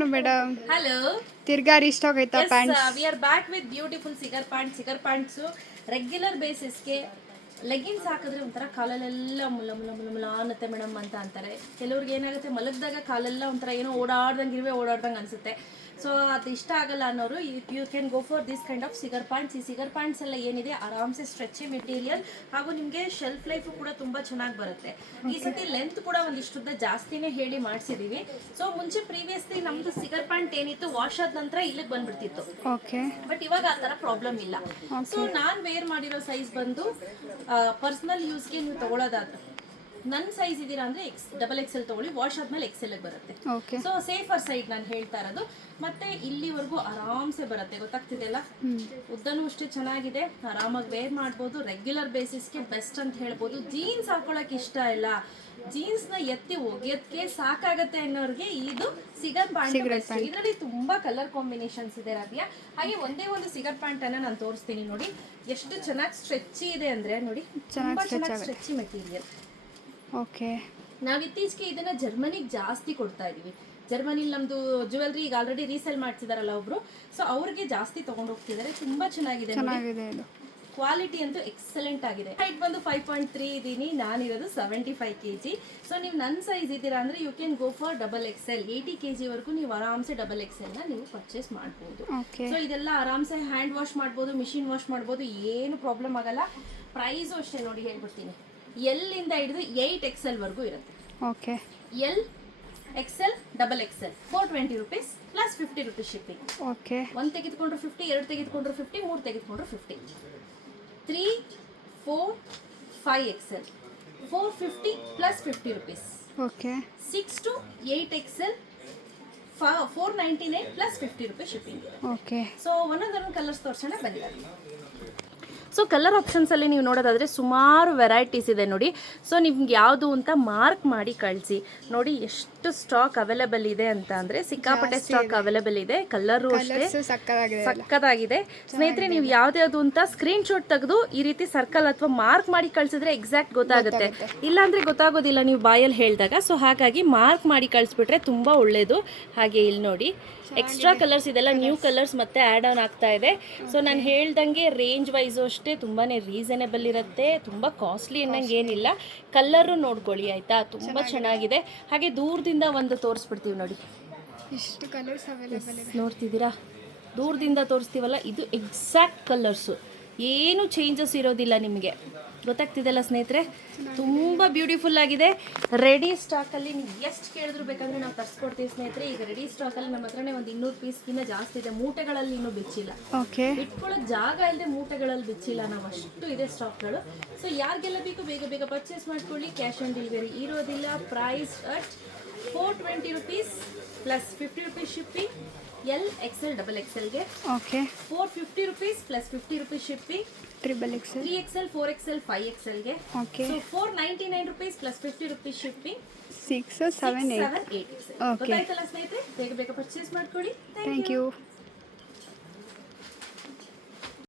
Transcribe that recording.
Afternoon madam. Hello. ತಿರ್ಗಾ restock ಆಯ್ತಾ Yes, pants? we are back with beautiful cigar pants. Cigar pants regular ಬೇಸಿಸ್ಗೆ leggings ಹಾಕಿದ್ರೆ ಒಂಥರ ಕಾಲಲ್ಲೆಲ್ಲ ಮುಲ್ಲ ಮುಲ್ಲ ಮುಲ್ಲ ಮುಲ್ಲ ಅನ್ನತ್ತೆ madam ಅಂತ ಅಂತಾರೆ. ಕೆಲವ್ರಿಗೆ ಏನಾಗುತ್ತೆ, ಮಲಗಿದಾಗ ಕಾಲೆಲ್ಲ ಒಂಥರ ಏನೋ ಓಡಾಡ್ದಂಗೆ ಅನಿಸುತ್ತೆ. ಸೊ ಅದು ಇಷ್ಟ ಆಗಲ್ಲ ಅನ್ನೋರು you can go for this kind of cigar pants. ಈ ಸಿಗರ್ ಪ್ಯಾಂಟ್ಸ್ ಎಲ್ಲ ಏನಿದೆ ಆರಾಮ್ಸೆ ಸ್ಟ್ರೆಚಿ ಮೆಟೀರಿಯಲ್, ಹಾಗೂ ನಿಮಗೆ ಶೆಲ್ಫ್ ಲೈಫು ಕೂಡ ತುಂಬ ಚೆನ್ನಾಗಿ ಬರುತ್ತೆ. ಈ ಸತಿ ಲೆಂತ್ ಕೂಡ ಒಂದಿಷ್ಟುದ್ದ ಜಾಸ್ತಿನೇ ಹೇಳಿ ಮಾಡಿಸಿದೀವಿ. ಸೊ ಮುಂಚೆ ಪ್ರೀವಿಯಸ್ಲಿ ನಮ್ದು ಸಿಗರ್ ಪ್ಯಾಂಟ್ ಏನಿತ್ತು, ವಾಶ್ ಆದ ನಂತರ ಇಲ್ಲಿಗೆ ಬಂದ್ಬಿಡ್ತಿತ್ತು. ಓಕೆ. ಬಟ್ ಇವಾಗ ಆ ಥರ ಪ್ರಾಬ್ಲಮ್ ಇಲ್ಲ. ಸೊ ನಾನು ವೇರ್ ಮಾಡಿರೋ ಸೈಜ್ ಬಂದು ಪರ್ಸನಲ್ ಯೂಸ್ಗೆ ನೀವು ತಗೊಳ್ಳೋದಾದ್ರೆ ನನ್ನ ಸೈಜ್ ಇದೀರಾ ಅಂದರೆ ಡಬಲ್ ಎಕ್ಸೆಲ್ ತಗೊಳ್ಳಿ, ವಾಶ್ ಆದ್ಮೇಲೆ ಎಕ್ಸೆಲ್ಗೆ ಬರುತ್ತೆ. ಓಕೆ. ಸೊ ಸೇಫರ್ ಸೈಡ್ ನಾನು ಹೇಳ್ತಾ ಇರೋದು. ಮತ್ತೆ ಇಲ್ಲಿವರೆಗೂ ಆರಾಮ್ಸೆ ಬರುತ್ತೆ, ಗೊತ್ತಾಗ್ತಿದೆಯಲ್ಲ. ಉದ್ದನೂ ಅಷ್ಟೇ ಚೆನ್ನಾಗಿದೆ, ಆರಾಮಾಗಿ ವೇರ್ ಮಾಡ್ಬೋದು. ರೆಗ್ಯುಲರ್ ಬೇಸಿಸ್ಗೆ ಬೆಸ್ಟ್ ಅಂತ ಹೇಳ್ಬೋದು. ಜೀನ್ಸ್ ಹಾಕೊಳಕ್ಕೆ ಇಷ್ಟ ಇಲ್ಲ, ಜೀನ್ಸ್ನ ಎತ್ತಿ ಒಗೆಯೋದಕ್ಕೆ ಸಾಕಾಗತ್ತೆ ಅನ್ನೋರಿಗೆ ಇದು ಸಿಗರ್ ಪ್ಯಾಂಟ್. ಇದರಲ್ಲಿ ತುಂಬಾ ಕಲರ್ ಕಾಂಬಿನೇಷನ್ಸ್ ಇದೆ ರವ್ಯ. ಹಾಗೆ ಒಂದೇ ಒಂದು ಸಿಗರ್ ಪ್ಯಾಂಟ್ ಅನ್ನ ನಾನು ತೋರಿಸ್ತೀನಿ ನೋಡಿ. ಎಷ್ಟು ಚೆನ್ನಾಗಿ ಸ್ಟ್ರೆಚಿ ಇದೆ ಅಂದ್ರೆ ನೋಡಿ, ತುಂಬಾ ಚೆನ್ನಾಗಿ ಸ್ಟ್ರೆಚಿ ಮೆಟೀರಿಯಲ್. ಓಕೆ. ನಾವು ಇತ್ತೀಚೆಗೆ ಇದನ್ನ ಜರ್ಮನಿಗೆ ಜಾಸ್ತಿ ಕೊಡ್ತಾ ಇದೀವಿ. ಜರ್ಮನಿಲಿ ನಮ್ದು ಜ್ಯುವೆಲ್ರಿ ಈಗ ಆಲ್ರೆಡಿ ರೀಸೇಲ್ ಮಾಡ್ತಿದಾರಲ್ಲ ಒಬ್ರು, ಸೊ ಅವ್ರಿಗೆ ಜಾಸ್ತಿ ತಗೊಂಡು ಹೋಗ್ತಿದ್ದಾರೆ. ತುಂಬಾ ಚೆನ್ನಾಗಿದೆ, ಕ್ವಾಲಿಟಿ ಅಂತೂ ಎಕ್ಸಲೆಂಟ್ ಆಗಿದೆ. ಹೈಟ್ ಬಂದು 5.3 ಇದ್ದೀನಿ, ನಾನಿರೋದು 75 kg. ಸೊ ನೀವು ನನ್ನ ಸೈಜ್ ಇದ್ದೀರಾ ಅಂದ್ರೆ you can go for double XL. 80 kg ವರೆಗೂ ನೀವು ಆರಾಮ್ಸೆ ಡಬಲ್ ಎಕ್ಸೆಲ್ ನ ನೀವು ಪರ್ಚೇಸ್ ಮಾಡ್ಬೋದು. ಸೊ ಇದೆಲ್ಲ ಆರಾಮ್ಸೆ ಹ್ಯಾಂಡ್ ವಾಶ್ ಮಾಡ್ಬೋದು, ಮಿಷಿನ್ ವಾಶ್ ಮಾಡ್ಬೋದು, ಏನು ಪ್ರಾಬ್ಲಮ್ ಆಗಲ್ಲ. ಪ್ರೈಸು ಅಷ್ಟೇ ನೋಡಿ ಹೇಳ್ಬಿಡ್ತೀನಿ. ಎಲ್ಲಿಂದ ಹಿಡಿದು 8XL ವರೆಗೂ ಇರುತ್ತೆ. Okay. L XL double XL 420 rupees plus 50 rupees shipping. Okay. 1 ತೆಗೆದುಕೊಂಡ್ರು 50, 2 ತೆಗೆದುಕೊಂಡ್ರು 50, 3 ತೆಗೆದುಕೊಂಡ್ರು 50. 3, 4, 5XL 450 plus 50 rupees. Okay. 6 to 8XL 499 plus 50 rupees shipping. Okay. So ಒಂದೊಂದೊಂದು ಕಲರ್ಸ್ ತೋರಿಸೋಣ ಬನ್ನಿ. ಸೊ ಕಲರ್ ಆಪ್ಷನ್ಸಲ್ಲಿ ನೀವು ನೋಡೋದಾದರೆ ಸುಮಾರು ವೆರೈಟೀಸ್ ಇದೆ ನೋಡಿ. ಸೊ ನಿಮ್ಗೆ ಯಾವುದು ಅಂತ ಮಾರ್ಕ್ ಮಾಡಿ ಕಳಿಸಿ. ನೋಡಿ ಎಷ್ಟು ಸ್ಟಾಕ್ ಅವೈಲೇಬಲ್ ಇದೆ ಅಂತ ಅಂದರೆ ಸಿಕ್ಕಾಪಟ್ಟೆ ಸ್ಟಾಕ್ ಅವೈಲೇಬಲ್ ಇದೆ. ಕಲರು ಅಷ್ಟೇ ಸಕ್ಕತ್ತಾಗಿದೆ ಸ್ನೇಹಿತರೆ. ನೀವು ಯಾವ್ದು ಅಂತ ಸ್ಕ್ರೀನ್ ಶಾಟ್ ತೆಗೆದು ಈ ರೀತಿ ಸರ್ಕಲ್ ಅಥವಾ ಮಾರ್ಕ್ ಮಾಡಿ ಕಳಿಸಿದ್ರೆ ಎಕ್ಸಾಕ್ಟ್ ಗೊತ್ತಾಗುತ್ತೆ. ಇಲ್ಲಾಂದರೆ ಗೊತ್ತಾಗೋದಿಲ್ಲ ನೀವು ಬಾಯಲ್ಲಿ ಹೇಳಿದಾಗ. ಸೊ ಹಾಗಾಗಿ ಮಾರ್ಕ್ ಮಾಡಿ ಕಳಿಸ್ಬಿಟ್ರೆ ತುಂಬ ಒಳ್ಳೆಯದು. ಹಾಗೆ ಇಲ್ಲಿ ನೋಡಿ ಎಕ್ಸ್ಟ್ರಾ ಕಲರ್ಸ್, ಇದೆಲ್ಲ ನ್ಯೂ ಕಲರ್ಸ್ ಮತ್ತೆ ಆ್ಯಡ್ ಆನ್ ಆಗ್ತಾ ಇದೆ. ಸೊ ನಾನು ಹೇಳ್ದಂಗೆ ರೇಂಜ್ ವೈಸು ಅಷ್ಟೇ ತುಂಬಾ ರೀಸನೇಬಲ್ ಇರುತ್ತೆ, ತುಂಬ ಕಾಸ್ಟ್ಲಿ ಅನ್ನಂಗೆ ಏನಿಲ್ಲ. ಕಲರು ನೋಡ್ಕೊಳ್ಳಿ ಆಯಿತಾ, ತುಂಬ ಚೆನ್ನಾಗಿದೆ. ಹಾಗೆ ದೂರದಿಂದ ಒಂದು ತೋರಿಸ್ಬಿಡ್ತೀವಿ ನೋಡಿ, ಇಷ್ಟು ಕಲರ್ಸ್ ಅವೈಲೇಬಲ್ ಇದೆ. ನೋಡ್ತಿದ್ದೀರಾ, ದೂರದಿಂದ ತೋರಿಸ್ತೀವಲ್ಲ, ಇದು ಎಕ್ಸಾಕ್ಟ್ ಕಲರ್ಸು, ಏನು ಚೇಂಜಸ್ ಇರೋದಿಲ್ಲ ನಿಮಗೆ. ಗೊತ್ತಾಗ್ತಿದೆಯಲ್ಲ ಸ್ನೇಹಿತರೆ, ತುಂಬ ಬ್ಯೂಟಿಫುಲ್ ಆಗಿದೆ. ರೆಡಿ ಸ್ಟಾಕಲ್ಲಿ ನೀವು ಎಷ್ಟು ಕೇಳಿದ್ರು ಬೇಕಾದರೆ ನಾವು ತರಿಸ್ಕೊಡ್ತೀವಿ ಸ್ನೇಹಿತರೆ. ಈಗ ರೆಡಿ ಸ್ಟಾಕಲ್ಲಿ ನಮ್ಮ ಹತ್ರನೇ ಒಂದು 200 ಪೀಸ್ಗಿನ್ನ ಜಾಸ್ತಿ ಇದೆ. ಮೂಟೆಗಳಲ್ಲಿ ಇನ್ನೂ ಬಿಚ್ಚಿಲ್ಲ, ಇಟ್ಕೊಳ್ಳೋಕೆ ಜಾಗ ಇಲ್ಲದೆ ಮೂಟೆಗಳಲ್ಲಿ ಬಿಚ್ಚಿಲ್ಲ ನಾವು, ಅಷ್ಟು ಇದೆ ಸ್ಟಾಕ್ಗಳು. ಸೊ ಯಾರಿಗೆಲ್ಲ ಬೇಕು ಬೇಗ ಬೇಗ ಪರ್ಚೇಸ್ ಮಾಡ್ಕೊಳ್ಳಿ. ಕ್ಯಾಶ್ ಆನ್ ಡೆಲಿವರಿ ಇರೋದಿಲ್ಲ. Price at 420 rupees plus 50 rupees shipping. L XL double ಎಕ್ಸೆಲ್ಗೆ 450 rupees plus 50 rupees shipping. 3XL 4XL 5XLಗೆ so 499 rupees plus 50 rupees shipping. 6, 7, 8. ಗೊತ್ತಾಯ್ತಲ್ಲ ಸ್ನೇಹಿತರೆ, ಬೇಗ ಬೇಗ ಪರ್ಚೇಸ್ ಮಾಡ್ಕೊಳ್ಳಿ. Thank you.